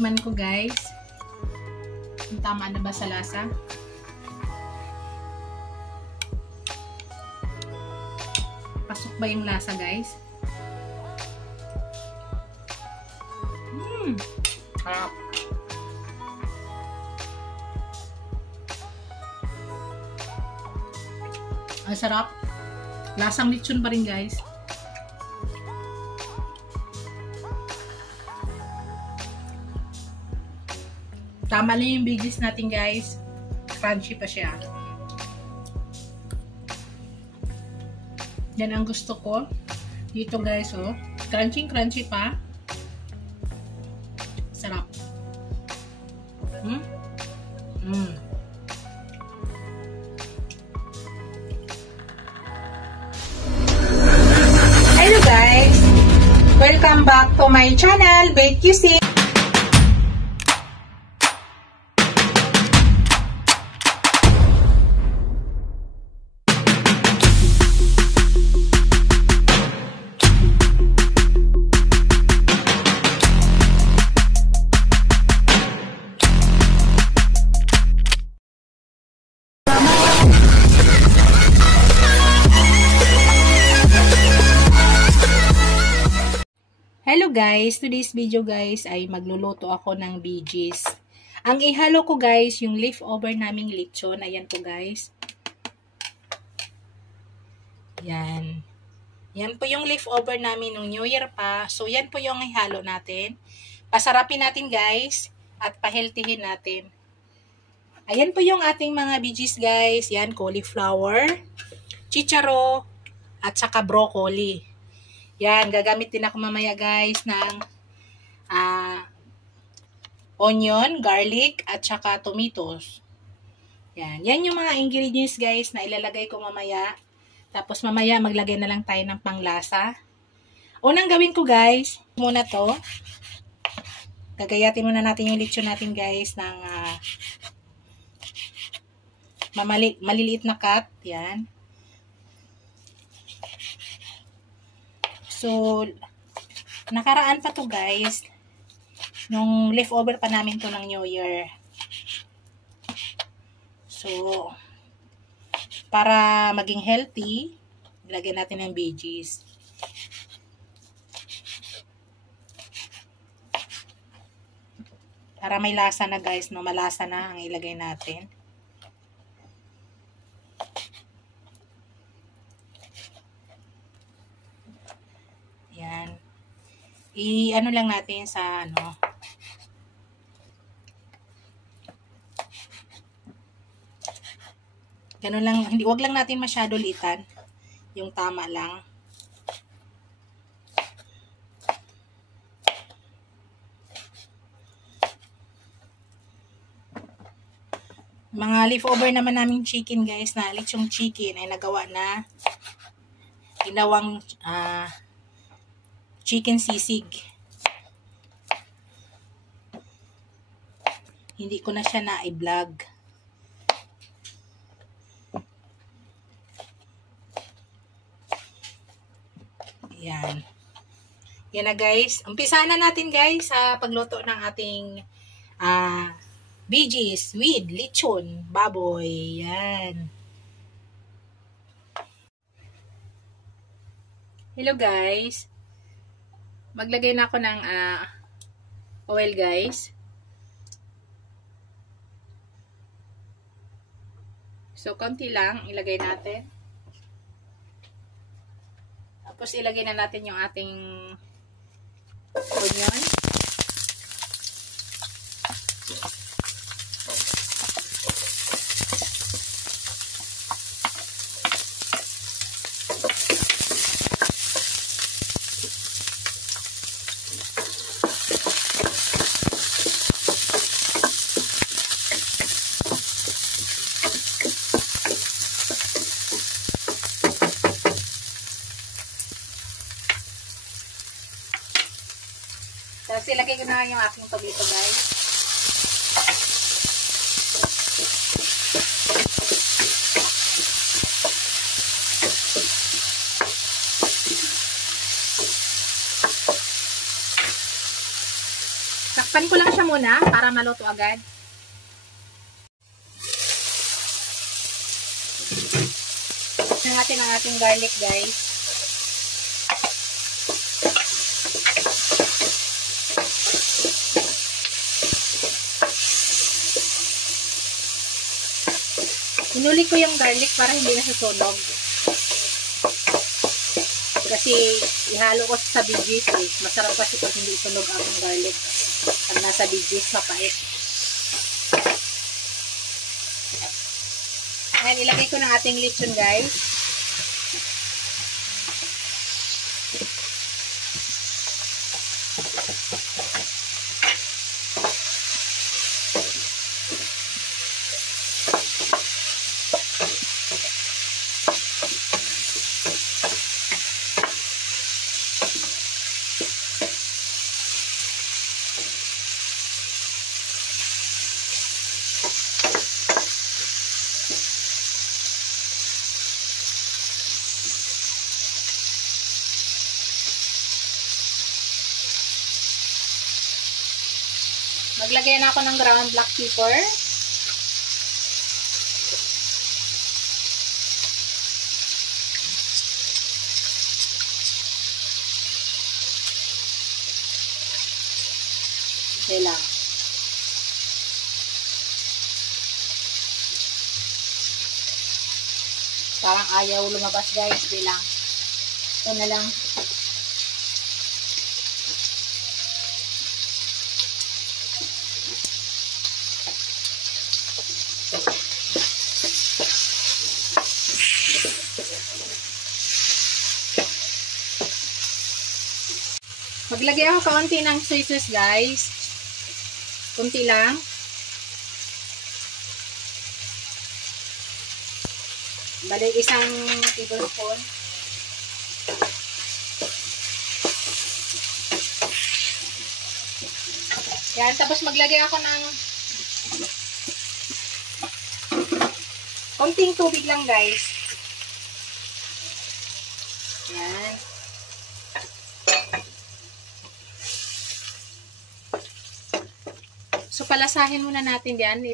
Titikman ko guys. Kung tama na ba sa lasa. Pasok ba yung lasa guys? Sarap. Ang sarap. Lasang lechon pa rin guys. Tama lang yung bigis natin guys. Crunchy pa siya. Yan ang gusto ko. Dito guys oh. Crunchy pa. Sarap. Hello guys! Welcome back to my channel, Bake QC. Hello guys! Today's video guys ay magluluto ako ng bigis. Ang ihalo ko guys, yung leftover naming lechon. Ayan po guys. Yan. Yan po yung leftover namin nung New Year pa. So yan po yung ihalo natin. Pasarapin natin guys at pahealthyhin natin. Ayan po yung ating mga bigis guys. Yan, cauliflower, chicharo, at saka broccoli. Yan, gagamit din ako mamaya guys ng onion, garlic, at saka tomatoes. Yan, yan yung mga ingredients guys na ilalagay ko mamaya. Tapos mamaya maglagay na lang tayo ng panglasa. Unang gawin ko guys, muna to. Gagayatin muna natin yung lechon natin guys ng maliliit na cut. Yan. So, nakaraan pa to guys. Nung leftover pa namin to ng New Year. So, para maging healthy, ilagay natin ng veggies. Para may lasa na guys, no? Malasa na ang ilagay natin. Yan. I-ano lang natin sa ano. Ganun lang, wag lang natin masyado litan. Yung tama lang. Mga leftover naman naming chicken guys, na lechong chicken ay nagawa na ginawang chicken sisig. Hindi ko na siya na-i-vlog. Yan. Yan na guys. Umpisa na natin guys sa pagluto ng ating veggies with lechon baboy. Yan. Hello guys. Maglagay na ako ng oil guys. So, konti lang ilagay natin. Tapos, ilagay na natin yung ating onion. Tapos ilagay ko na yung aking tomato guys. Takpan ko lang siya muna para maluto agad. Tignan natin ang ating garlic, guys. Inuli ko yung garlic para hindi na susunog. Kasi ihalo ko sa bigis eh. Masarap kasi pag hindi sunog ang garlic. Pag nasa bigis, mapait. Ayan, ilagay ko ng ating lechon, guys. Maglagay na ako ng ground black pepper. Okay lang. Parang ayaw lumabas, guys. Bilang. Ito na lang. Maglagay ako kaunti ng soy sauce, guys. Kunti lang. Bali, isang tablespoon. Yan, tapos maglagay ako ng konting tubig lang, guys. Yan. So, palasahin muna natin yan.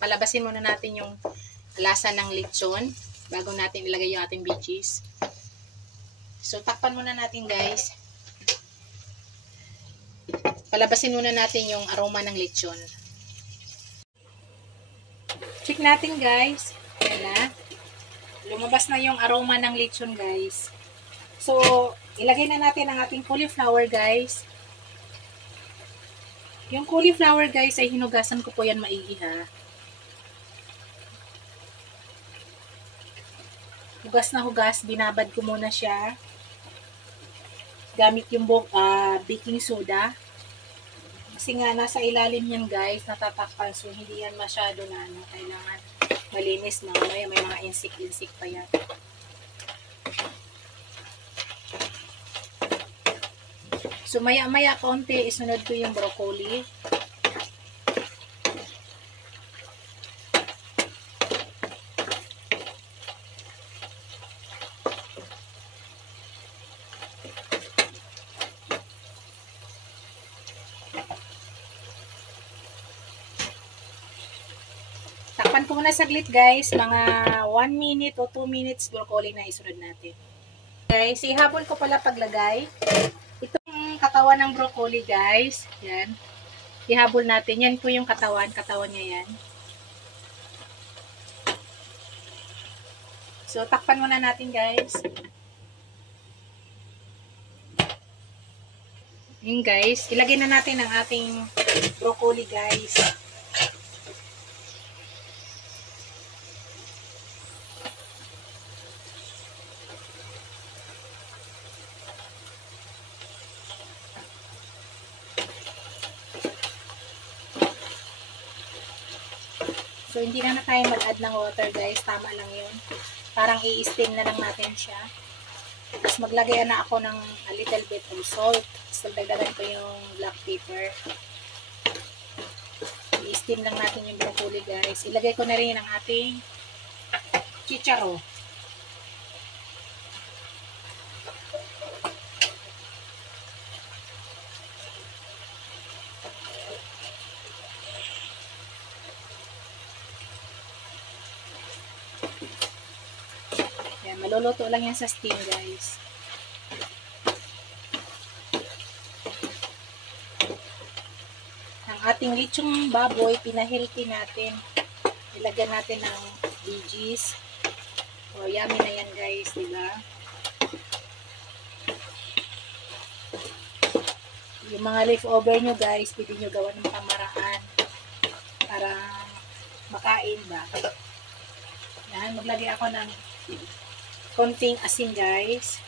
Palabasin muna natin yung lasa ng lechon bago natin ilagay yung ating veggies. So, takpan muna natin, guys. Palabasin muna natin yung aroma ng lechon. Check natin, guys. Ayan na. Lumabas na yung aroma ng lechon, guys. So, ilagay na natin ang ating cauliflower, guys. Yung cauliflower, guys, ay hinugasan ko po yan maigi, ha. Hugas na hugas, binabad ko muna siya. Gamit yung baking soda. Kasi nga, nasa ilalim yan, guys, natatakpan. So, hindi yan masyado na, kailangan malinis. Mamaya may mga insik-insik pa yan. So, maya-maya konti, isunod ko yung broccoli. Takpan ko muna saglit, guys. Mga 1 minute o 2 minutes broccoli na isunod natin. Guys, ihabol ko pala paglagay. Itong katawan ng broccoli, guys. Yan. Ihabol natin. Yan po yung katawan. Katawan niya yan. So, takpan muna natin, guys. Yun, guys. Ilagay na natin ang ating broccoli, guys. So, hindi na tayo mag-add ng water, guys. Tama lang yun. Parang i-steam na lang natin siya. Tapos, maglagay na ako ng a little bit of salt. So, dagdagan ko yung black pepper. I-steam lang natin yung broccoli, guys. Ilagay ko na rin ang ating chicharo. Maluluto lang yan sa steam, guys. Ang ating lechong baboy, pinahilti natin. Ilagyan natin ng veggies. O, yummy na yan, guys, diba? Yung mga leftover nyo, guys, pwede nyo gawa ng pamaraan para makain ba. Yan, maglagay ako ng konting asin, guys.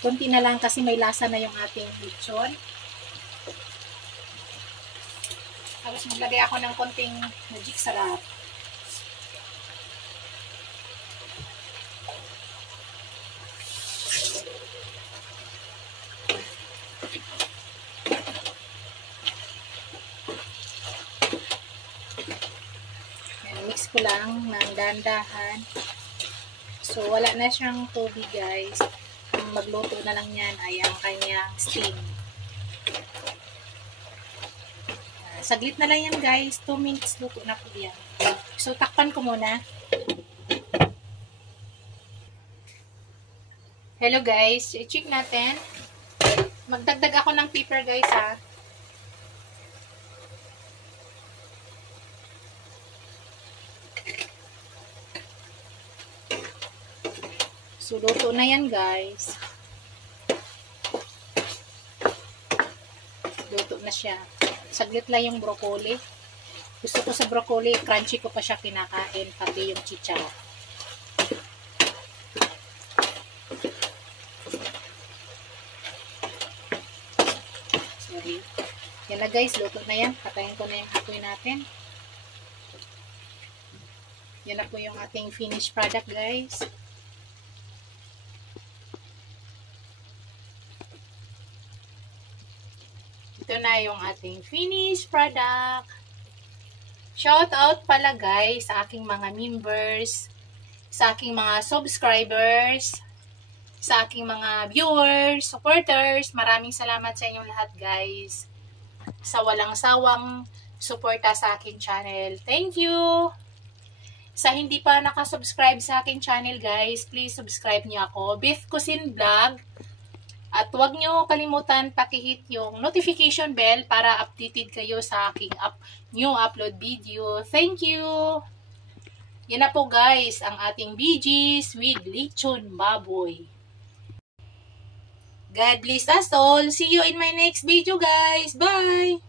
Konti na lang kasi may lasa na yung ating lechon. Tapos maglagay ako ng konting magic sarap. Mix ko lang ng dahan-dahan. So, wala na siyang tubig, guys. Ang magluto na lang yan ay ang kanyang steam. Saglit na lang yan, guys. 2 minutes luto na po yan. So, takpan ko muna. Hello, guys. I-check natin. Magdagdag ako ng pepper, guys, ha. So, luto na yan, guys. Luto na siya. Saglit lang yung broccoli. Gusto ko sa broccoli, crunchy ko pa siya kinakain, pati yung chichaw. Sorry. Yan na, guys, luto na yan. Patayin ko na yung apoy natin. Yan na po yung ating finished product, guys. Ito na yung ating finished product. Shout out pala, guys, sa aking mga members, sa aking mga subscribers, sa aking mga viewers, supporters. Maraming salamat sa inyong lahat, guys, sa walang sawang suporta sa aking channel. Thank you! Sa hindi pa nakasubscribe sa aking channel, guys, please subscribe niyo ako, Beef Cuisine Vlog. At huwag nyo kalimutan pakihit yung notification bell para updated kayo sa aking new upload video. Thank you! Yan na po, guys, ang ating BGs with lechon baboy. God bless us all. See you in my next video, guys. Bye!